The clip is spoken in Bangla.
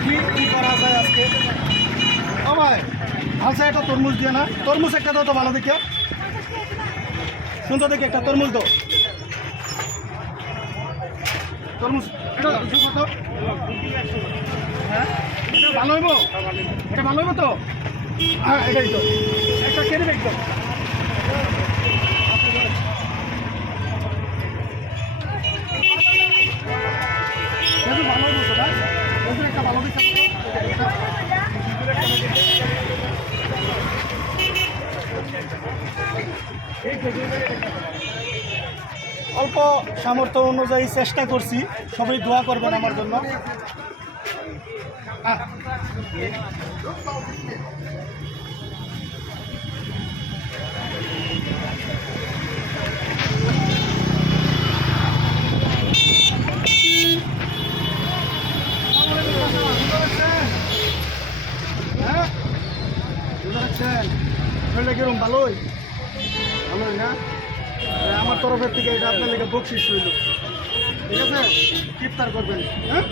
দেখি কি করা যায় আজকে। ও ভাই আচ্ছা, একটা তরমুজ দিয়ে না, তরমুজ একটা দাও তো ভালো দেখে, সুন্দর দেখে একটা তরমুজ দাও। তরমুজ এটা কত? হ্যাঁ এটা ভালো হইব, এটা ভালো হইব তো? হ্যাঁ এটাই তো, একটা কেটে দেখতো। ভালো হইব তো ভাই, একটা ভালো দিচ্ছে। অল্প সামর্থ্য অনুযায়ী চেষ্টা করছি, সবাই দোয়া করবেন আমার জন্য। হ্যাঁ কিরম ভালোই ভালোই না? আমার তরফের থেকে এটা আপনার লেগে বকশিস হইল, ঠিক আছে? ইফতার করবেন। হ্যাঁ।